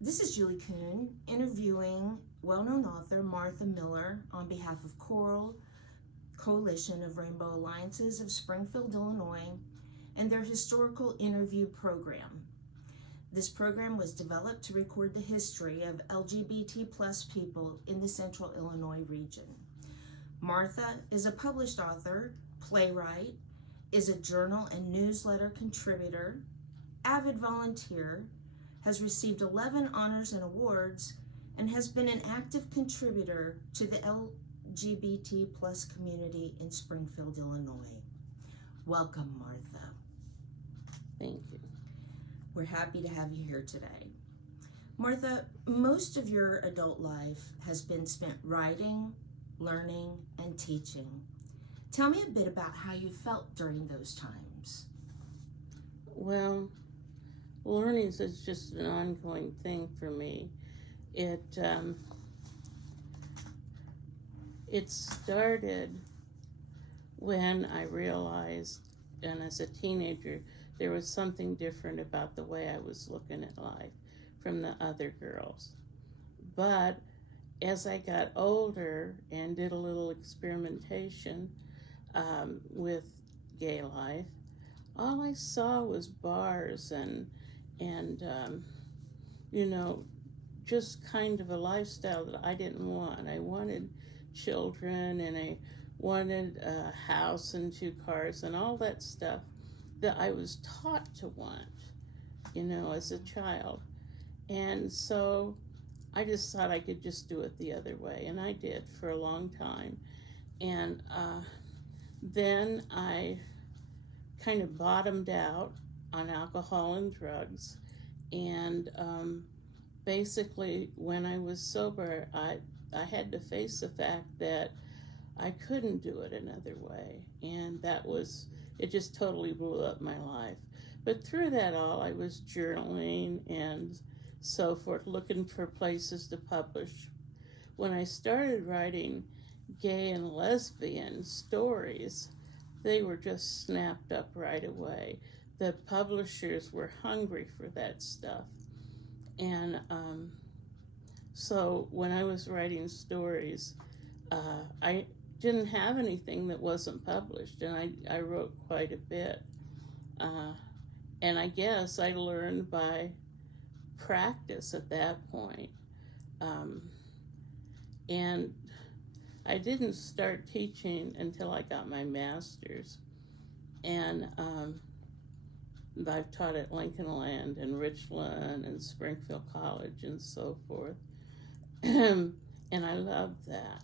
This is Julie Kuhn interviewing well-known author Martha Miller on behalf of Coral Coalition of Rainbow Alliances of Springfield, Illinois, and their historical interview program. This program was developed to record the history of LGBT plus people in the central Illinois region. Martha is a published author, playwright, is a journal and newsletter contributor, avid volunteer, has received 11 honors and awards, and has been an active contributor to the LGBT plus community in Springfield, Illinois. Welcome, Martha. Thank you. We're happy to have you here today. Martha, most of your adult life has been spent writing, learning, and teaching. Tell me a bit about how you felt during those times. Well, learning is just an ongoing thing for me. It started when I realized, and as a teenager, there was something different about the way I was looking at life from the other girls. But as I got older and did a little experimentation with gay life, all I saw was bars and just kind of a lifestyle that I didn't want. I wanted children, and I wanted a house and 2 cars and all that stuff that I was taught to want, as a child. And so I just thought I could just do it the other way, and I did for a long time. And then I kind of bottomed out on alcohol and drugs, and basically when I was sober, I had to face the fact that I couldn't do it another way, and it just totally blew up my life. But through that all, I was journaling and so forth, looking for places to publish. When I started writing gay and lesbian stories, they were just snapped up right away. The publishers were hungry for that stuff. And so when I was writing stories, I didn't have anything that wasn't published, and I wrote quite a bit. And I guess I learned by practice at that point. And I didn't start teaching until I got my master's. And I've taught at Lincoln Land and Richland and Springfield College and so forth. And I loved that.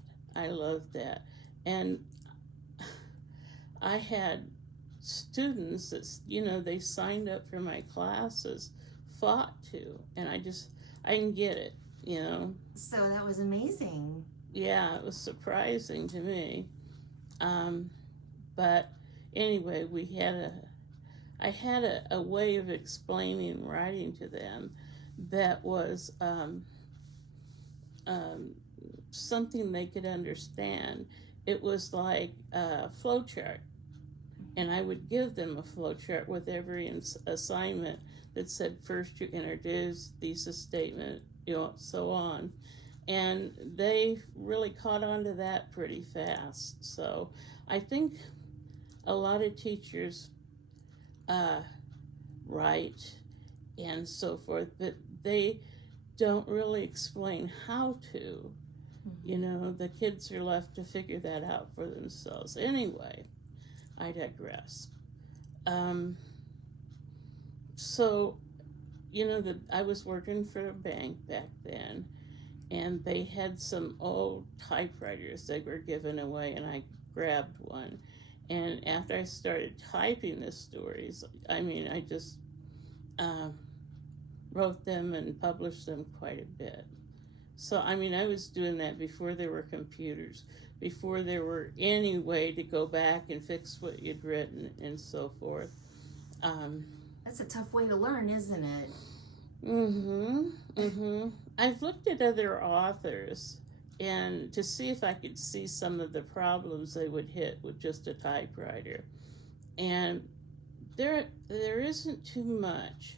And I had students that, they signed up for my classes, fought to, and I can get it, So that was amazing. Yeah, it was surprising to me. But anyway, I had a way of explaining writing to them that was something they could understand. It was like a flow chart. And I would give them a flow chart with every assignment that said, first you introduce, thesis statement, so on. And they really caught on to that pretty fast. So I think a lot of teachers write and so forth, but they don't really explain how to. The kids are left to figure that out for themselves. Anyway, I digress. So, I was working for a bank back then, and they had some old typewriters that were given away, and I grabbed one. And after I started typing the stories, I just wrote them and published them quite a bit. So, I was doing that before there were computers, before there were any way to go back and fix what you'd written and so forth. That's a tough way to learn, isn't it? I've looked at other authors and to see if I could see some of the problems they would hit with just a typewriter. And there isn't too much.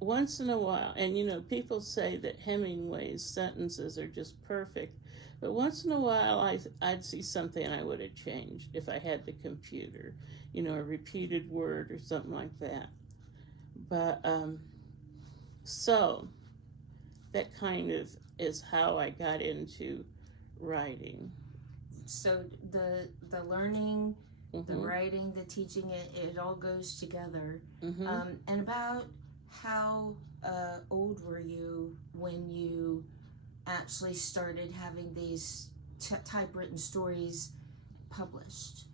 once in a while, and people say that Hemingway's sentences are just perfect, but once in a while I'd see something I would have changed if I had the computer, a repeated word or something like that. But so that kind of is how I got into writing. So the learning, the Mm-hmm. writing, the teaching, it all goes together. Mm-hmm. And about how old were you when you actually started having these typewritten stories published?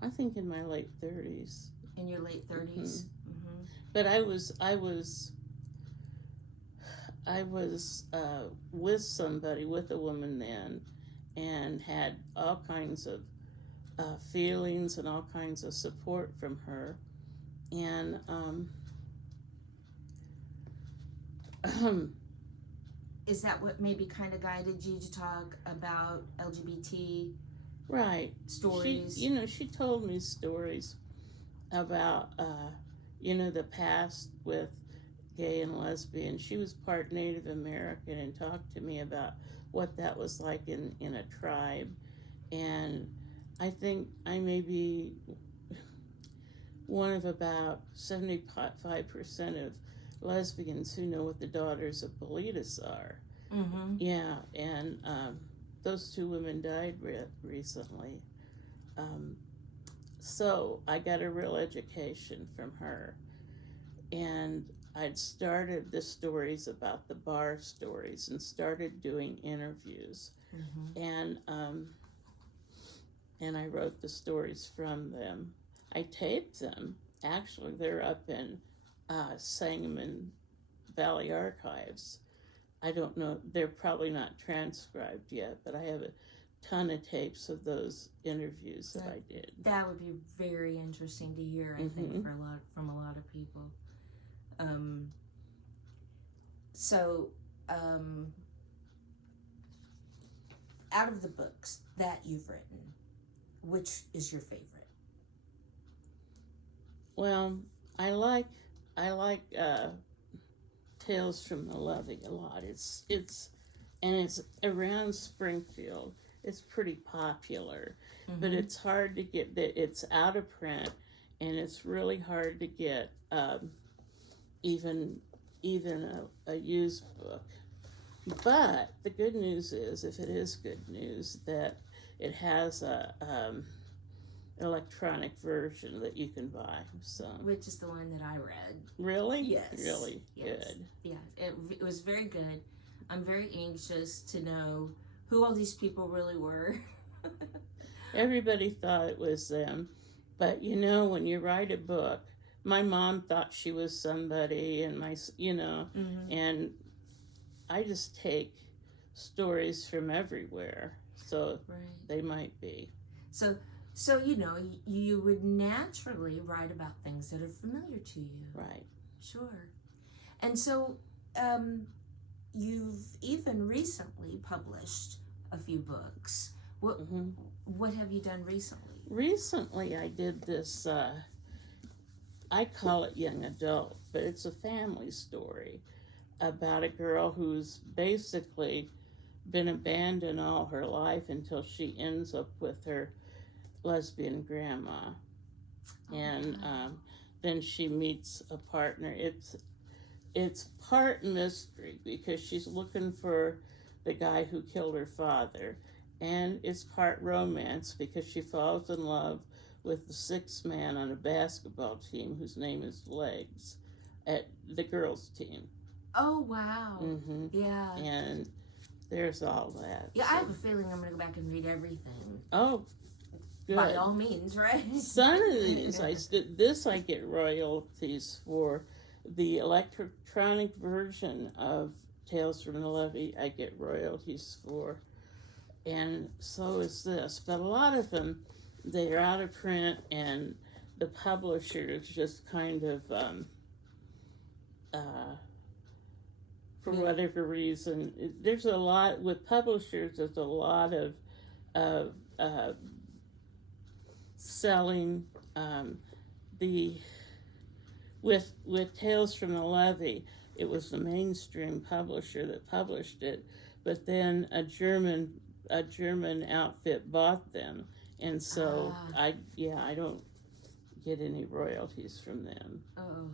I think in my late 30s. In your late 30s? Mm-hmm. But I was with somebody, with a woman then, and had all kinds of feelings and all kinds of support from her. And is that what maybe kind of guided you to talk about LGBT right stories? She told me stories about the past with gay and lesbian. She was part Native American and talked to me about what that was like in a tribe. And I think I may be one of about 75% of lesbians who know what the Daughters of Bilitis are. Mm-hmm. Yeah, and those two women died recently. So I got a real education from her. And I'd started the stories about the bar stories and started doing interviews. Mm-hmm. And I wrote the stories from them. I taped them. Actually, they're up in Sangamon Valley Archives. I don't know, they're probably not transcribed yet, but I have a ton of tapes of those interviews that I did. That would be very interesting to hear, I think, from a lot of people. Out of the books that you've written, which is your favorite? Well, I like Tales from the Levee a lot. It's around Springfield. It's pretty popular, but it's hard to get. It's out of print, and it's really hard to get even a used book. But the good news is, if it is good news, that it has a electronic version that you can buy. So, which is the one that I read. Really? Yes. Really? Yes. Good. Yeah, it was very good. I'm very anxious to know who all these people really were. Everybody thought it was them, but when you write a book, my mom thought she was somebody, and and I just take stories from everywhere, so they might be. So you would naturally write about things that are familiar to you. Right. Sure. And so you've even recently published a few books. What have you done recently? Recently, I did this, I call it young adult, but it's a family story about a girl who's basically been abandoned all her life until she ends up with her lesbian grandma. And then she meets a partner. It's part mystery because she's looking for the guy who killed her father, and it's part romance because she falls in love with the sixth man on a basketball team whose name is Legs, at the girls' team. Oh, wow. Yeah. And there's all that. Yeah, so. I have a feeling I'm going to go back and read everything. Oh, good. By all means, right? Some of these, I get royalties for. The electronic version of Tales from the Levee, I get royalties for. And so is this. But a lot of them, they're out of print, and the publishers just kind of, for whatever reason, there's a lot, with publishers, there's a lot of selling the with Tales from the Levee, it was the mainstream publisher that published it, but then a German outfit bought them, and so Ah. I don't get any royalties from them. Oh.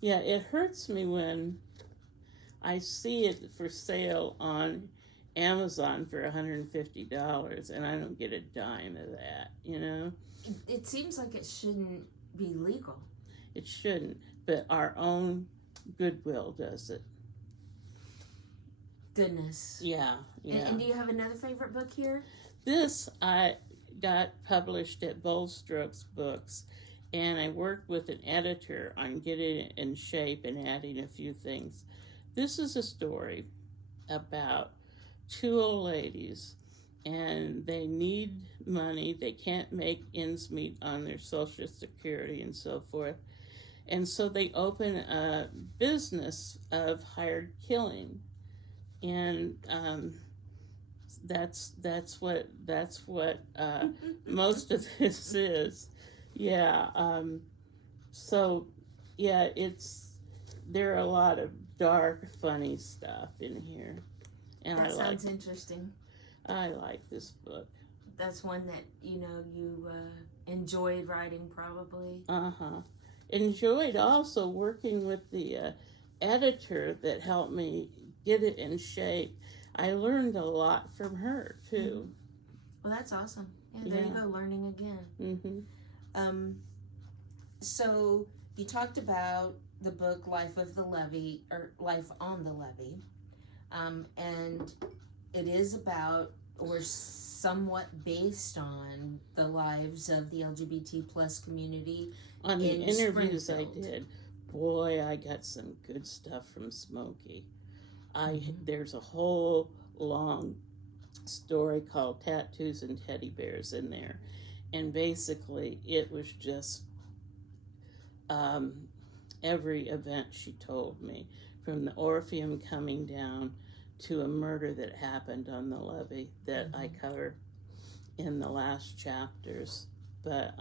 Yeah, it hurts me when I see it for sale on Amazon for $150 and I don't get a dime of that, you know? It seems like it shouldn't be legal. It shouldn't, but our own Goodwill does it. Goodness. Yeah, yeah. And do you have another favorite book here? This I got published at Bold Strokes Books, and I worked with an editor on getting it in shape and adding a few things. This is a story about two old ladies, and they need money. They can't make ends meet on their Social Security and so forth. And so they open a business of hired killing. And that's what most of this is. Yeah. So yeah, there are a lot of dark, funny stuff in here, and that sounds interesting. I like this book. That's one that you enjoyed writing, probably. Enjoyed also working with the editor that helped me get it in shape. I learned a lot from her too. Well, that's awesome. Yeah, there you go, learning again. So you talked about the book Life of the Levee, or Life on the Levee, and it is about, or somewhat based on, the lives of the LGBT plus community. On the interviews I did, boy, I got some good stuff from Smokey. There's a whole long story called Tattoos and Teddy Bears in there, and basically it was just every event she told me, from the Orpheum coming down to a murder that happened on the levee that I cover in the last chapters. But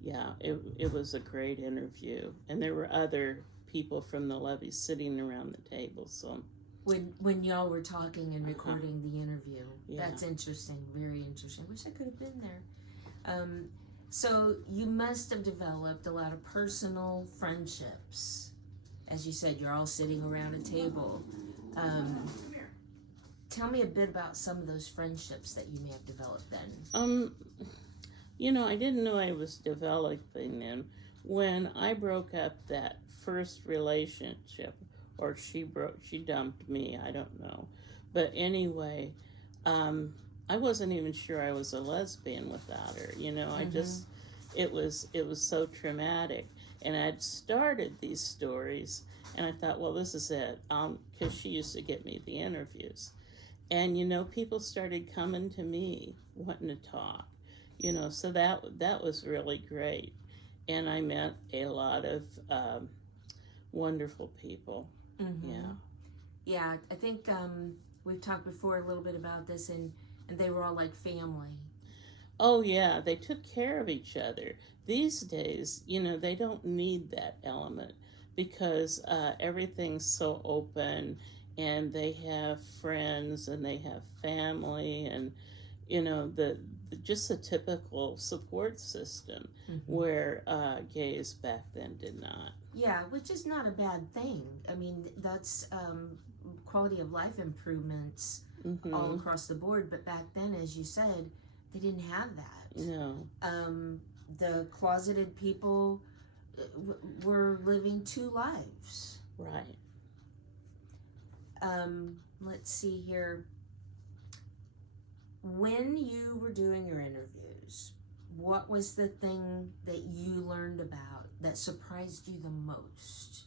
yeah, it was a great interview, and there were other people from the levee sitting around the table. So when y'all were talking and recording the interview, that's interesting, very interesting. Wish I could have been there. So you must have developed a lot of personal friendships. As you said, you're all sitting around a table. Tell me a bit about some of those friendships that you may have developed then. I didn't know I was developing them when I broke up that first relationship, or she dumped me, I don't know. But anyway, I wasn't even sure I was a lesbian without her. I just, it was so traumatic. And I'd started these stories, and I thought, well, this is it, because she used to get me the interviews. And, people started coming to me wanting to talk, so that was really great. And I met a lot of wonderful people. Yeah, I think we've talked before a little bit about this, and they were all like family. Oh, yeah, they took care of each other. These days, they don't need that element, because everything's so open, and they have friends, and they have family, and, just a typical support system, where gays back then did not. Yeah, which is not a bad thing. I mean, that's quality of life improvements all across the board. But back then, as you said, they didn't have that. No. The closeted people were living two lives. Right. Let's see here. When you were doing your interviews, what was the thing that you learned about that surprised you the most?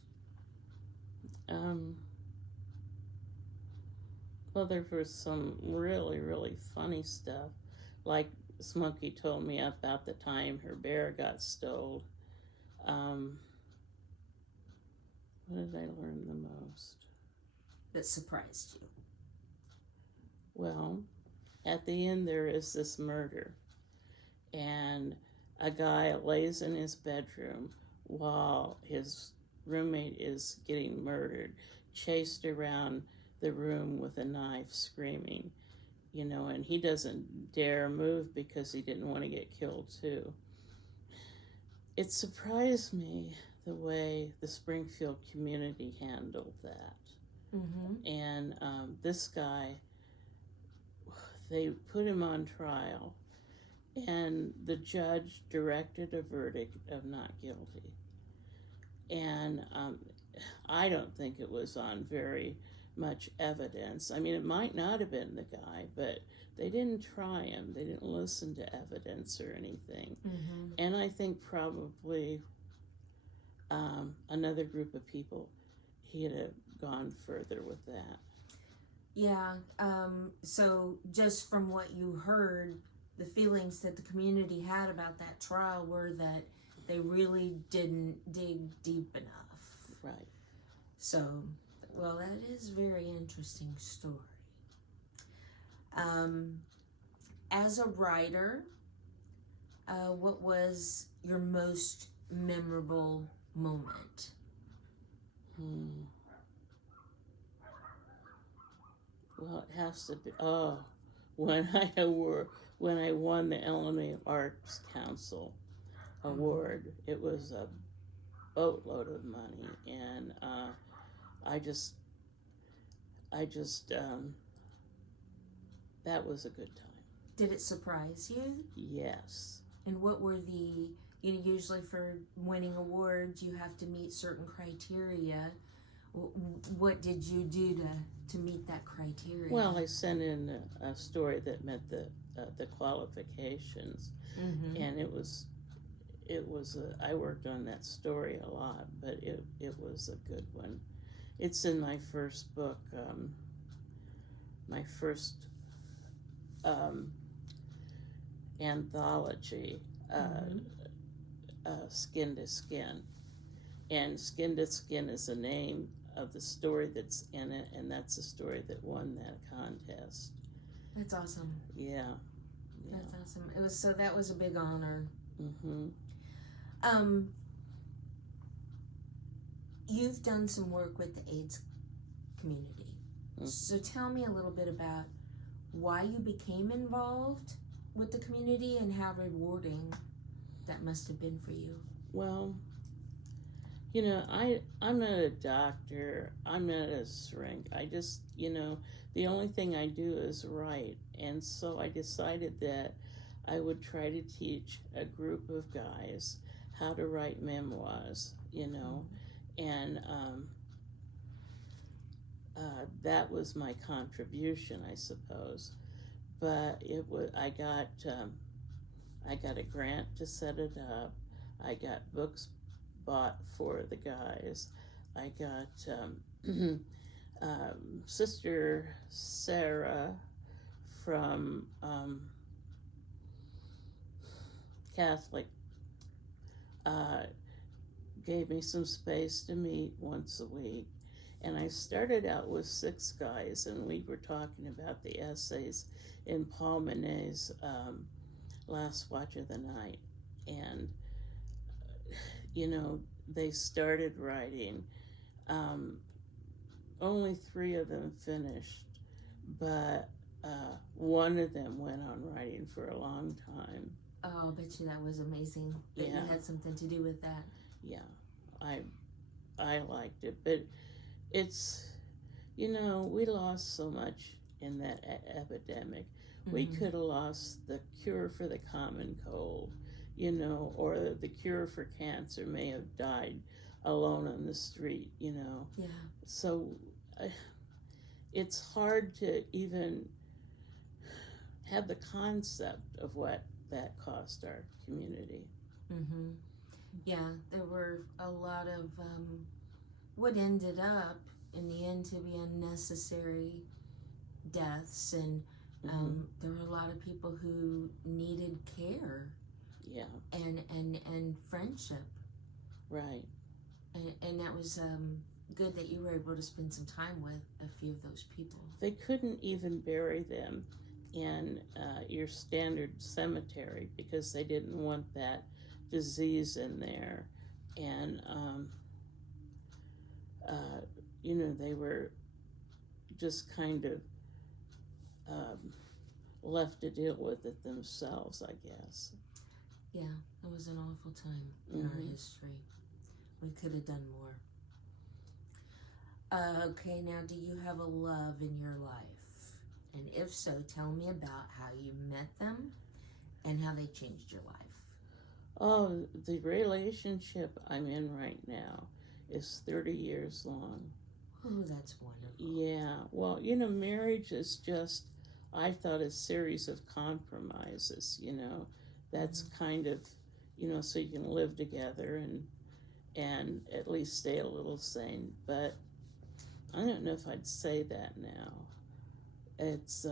Well, there was some really, really funny stuff. Like Smokey told me about the time her bear got stole. What did I learn the most? That surprised you? Well, at the end there is this murder, and a guy lays in his bedroom while his roommate is getting murdered, chased around the room with a knife, screaming, and he doesn't dare move because he didn't want to get killed too. It surprised me the way the Springfield community handled that. Mm-hmm. And this guy, they put him on trial, and the judge directed a verdict of not guilty. And I don't think it was on very much evidence. I mean, it might not have been the guy, but they didn't try him. They didn't listen to evidence or anything. Mm-hmm. And I think probably another group of people, he'd have gone further with that. Yeah. So just from what you heard, the feelings that the community had about that trial were that they really didn't dig deep enough. Right. So, well, that is a very interesting story. As a writer, what was your most memorable moment? Well, it has to be when I won the Illinois Arts Council award. It was a boatload of money, and I just that was a good time. Did it surprise you? Yes. And what were usually for winning awards, you have to meet certain criteria. What did you do to meet that criteria? Well, I sent in a story that met the qualifications, mm-hmm. and it was I worked on that story a lot, but it was a good one. It's in my first book, my first anthology, Skin to Skin. And Skin to Skin is the name of the story that's in it, and that's the story that won that contest. That's awesome. Yeah. That's awesome. That was a big honor. Mm-hmm. You've done some work with the AIDS community. Mm-hmm. So tell me a little bit about why you became involved with the community and how rewarding that must have been for you. Well, I'm not a doctor. I'm not a shrink. I just, the only thing I do is write. And so I decided that I would try to teach a group of guys how to write memoirs, and that was my contribution, I suppose. But I got a grant to set it up. I got books bought for the guys. I got Sister Sarah from Catholic gave me some space to meet once a week. And I started out with 6 guys, and we were talking about the essays in Paul Monet's Last Watch of the Night. And, they started writing. Only 3 of them finished, but one of them went on writing for a long time. Oh, I bet you that was amazing that you had something to do with that. Yeah, I liked it, but it's, we lost so much in that epidemic. Mm-hmm. We could have lost the cure for the common cold, or the cure for cancer may have died alone on the street, Yeah. So it's hard to even have the concept of what that cost our community. Mm-hmm. Yeah, there were a lot of what ended up in the end to be unnecessary deaths, and there were a lot of people who needed care. Yeah. And friendship. Right. And that was good that you were able to spend some time with a few of those people. They couldn't even bury them in your standard cemetery because they didn't want that disease in there and you know, they were just kind of um, left to deal with it themselves, I guess. Yeah, it was an awful time in our history. We could have done more. Okay, now do you have a love in your life? And if so, tell me about how you met them and how they changed your life. Oh, the relationship I'm in right now is 30 years long. Oh, that's wonderful. Yeah, well, you know, marriage is just, I thought, a series of compromises, you know. That's kind of, you know, so you can live together and at least stay a little sane. But I don't know if I'd say that now. It's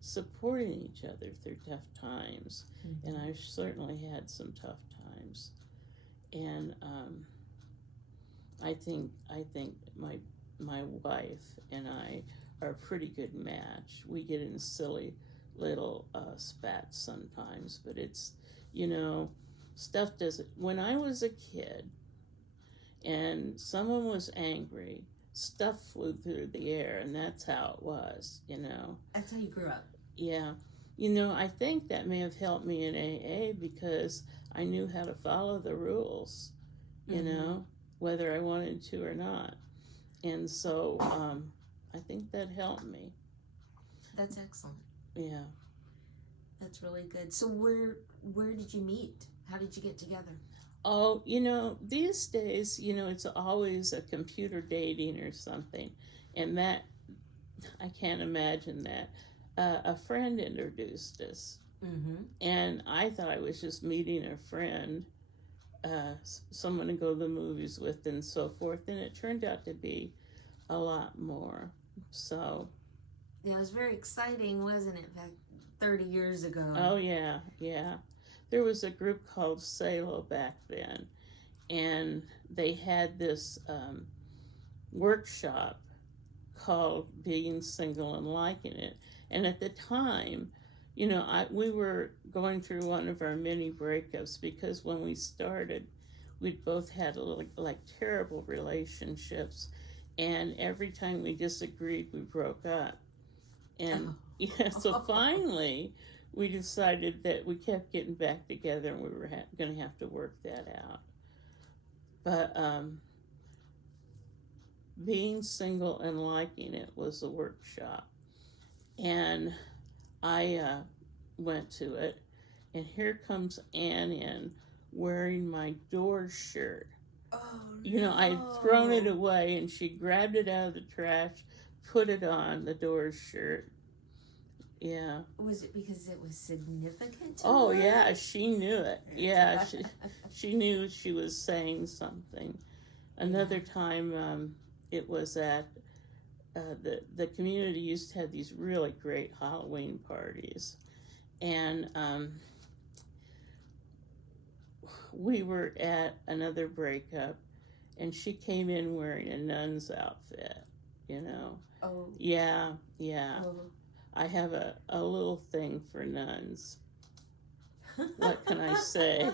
supporting each other through tough times, and I've certainly had some tough times. And I think my wife and I are a pretty good match. We get in silly little spats sometimes, but it's, you know, stuff doesn't. When I was a kid and someone was angry, stuff flew through the air, and that's how it was, you know. That's how you grew up. Yeah. You know, I think that may have helped me in AA because I knew how to follow the rules, you know, whether I wanted to or not. And so I think that helped me. That's excellent. Yeah. That's really good. So where did you meet? How did you get together? Oh, you know, these days, you know, it's always a computer dating or something. And that, I can't imagine that. A friend introduced us. And I thought I was just meeting a friend, someone to go to the movies with and so forth. And it turned out to be a lot more. So. Yeah, it was very exciting, wasn't it, back 30 years ago? Oh, yeah, yeah. There was a group called SALO back then, and they had this workshop called Being Single and Liking It. And at the time, you know, we were going through one of our many breakups because when we started, we'd both had like terrible relationships, and every time we disagreed, we broke up. And yeah, so finally, we decided that we kept getting back together, and we were going to have to work that out. But Being Single and Liking It was a workshop, and I went to it, and here comes Ann in wearing my door shirt. Oh, you know, I'd thrown it away, and she grabbed it out of the trash, put it on, the door shirt. Yeah. Was it because it was significant to Oh, her? yeah, she knew it. Yeah, she knew she was saying something. Another time, it was at the community used to have these really great Halloween parties. And we were at another breakup, and she came in wearing a nun's outfit, you know. Oh. Yeah, yeah. Oh. I have a little thing for nuns. What can I say?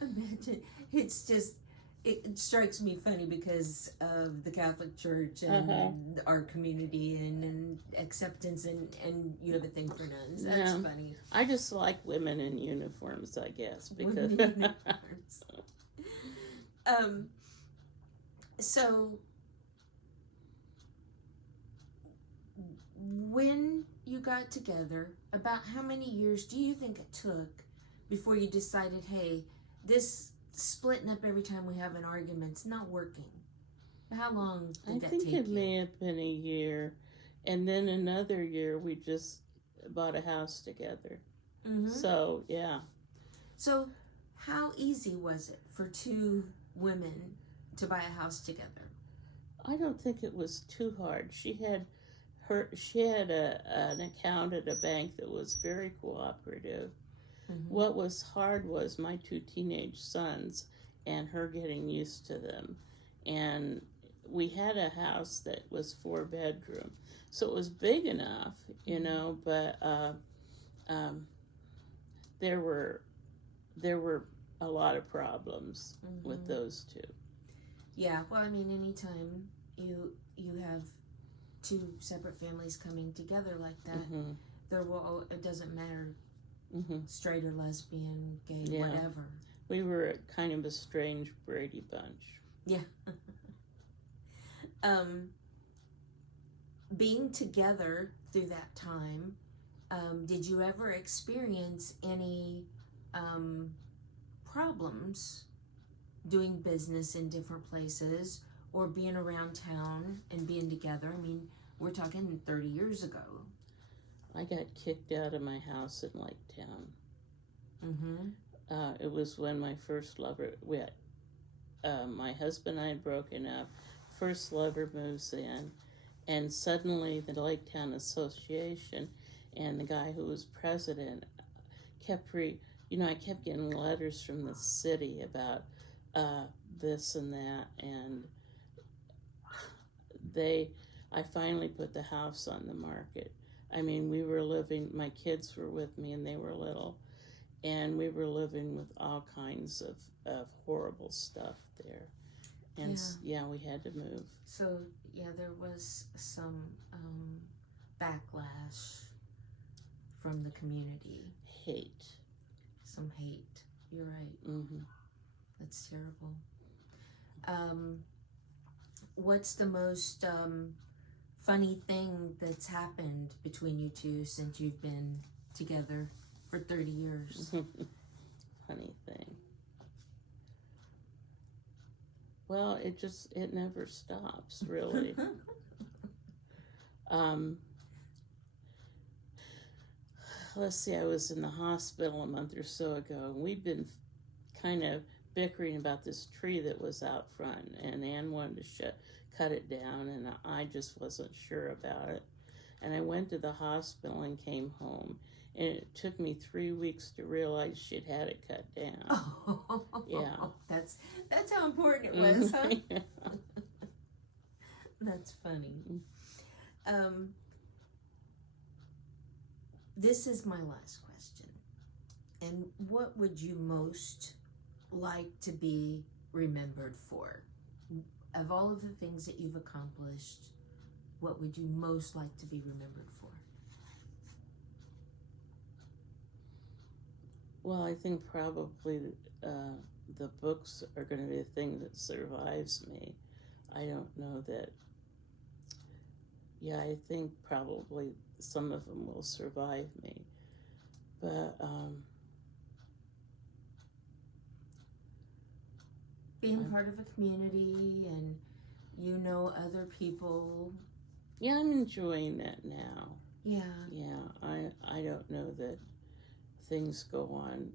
Imagine. It's just, it strikes me funny because of the Catholic Church and our community and acceptance, and you have a thing for nuns. That's funny. I just like women in uniforms, I guess, because women in uniforms. So when you got together, about how many years do you think it took before you decided, hey, this splitting up every time we have an argument's not working? How long did that take you? I think it may have been a year, and then another year we just bought a house together. So, yeah. So how easy was it for two women to buy a house together? I don't think it was too hard. She had an account at a bank that was very cooperative. What was hard was my two teenage sons and her getting used to them. And we had a house that was 4-bedroom, so it was big enough, you know, but there were there were a lot of problems with those two. Yeah, well, I mean, anytime you have two separate families coming together like that, there will, it doesn't matter, straight or lesbian, gay, whatever. We were kind of a strange Brady bunch. Yeah. Being together through that time, did you ever experience any problems doing business in different places or being around town and being together? I mean, we're talking 30 years ago. I got kicked out of my house in Lake Town. It was when my first lover, my husband and I had broken up. First lover moves in, and suddenly the Lake Town Association and the guy who was president kept I kept getting letters from the city about this and that, and I finally put the house on the market. I mean, my kids were with me and they were little, and we were living with all kinds of horrible stuff there. And we had to move. So, there was some backlash from the community. Hate. Some hate. You're right. That's terrible. What's the most funny thing that's happened between you two since you've been together for 30 years? Funny thing. Well, it never stops, really. Let's see, I was in the hospital a month or so ago, and we'd been kind of bickering about this tree that was out front, and Ann wanted to cut it down, and I just wasn't sure about it. And I went to the hospital and came home, and it took me 3 weeks to realize she'd had it cut down. Oh, yeah. That's how important it was, huh? Yeah. That's funny. This is my last question. And what would you most like to be remembered for? Of all of the things that you've accomplished, what would you most like to be remembered for? Well, I think probably the books are going to be the thing that survives me. I don't know that. I think probably some of them will survive me. But being part of a community and other people. Yeah, I'm enjoying that now. Yeah. Yeah, I don't know that things go on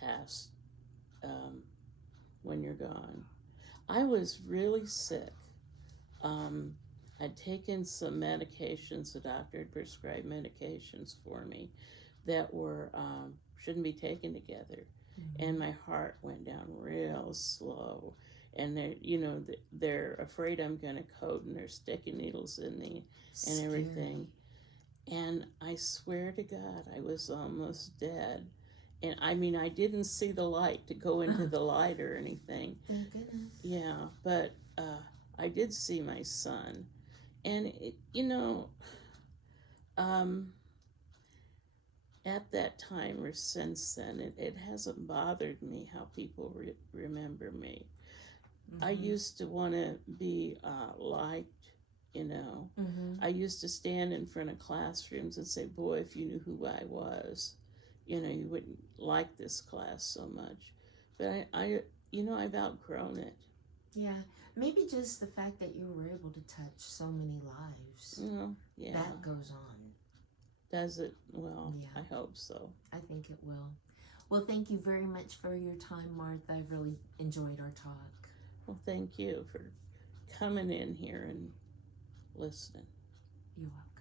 past when you're gone. I was really sick. I'd taken some medications, the doctor had prescribed medications for me that were shouldn't be taken together. And my heart went down real slow. And they're afraid I'm going to code, and they're sticking needles in me and everything. And I swear to God, I was almost dead. And I mean, I didn't see the light to go into the light or anything. Thank goodness. Yeah, but I did see my son. And, at that time or since then, it hasn't bothered me how people remember me. I used to want to be liked, I used to stand in front of classrooms and say, boy, if you knew who I was, you wouldn't like this class so much. But I've outgrown it. Yeah, maybe just the fact that you were able to touch so many lives. Yeah. That goes on. Does it? Well, yeah. I hope so. I think it will. Well, thank you very much for your time, Martha. I've really enjoyed our talk. Well, thank you for coming in here and listening. You're welcome.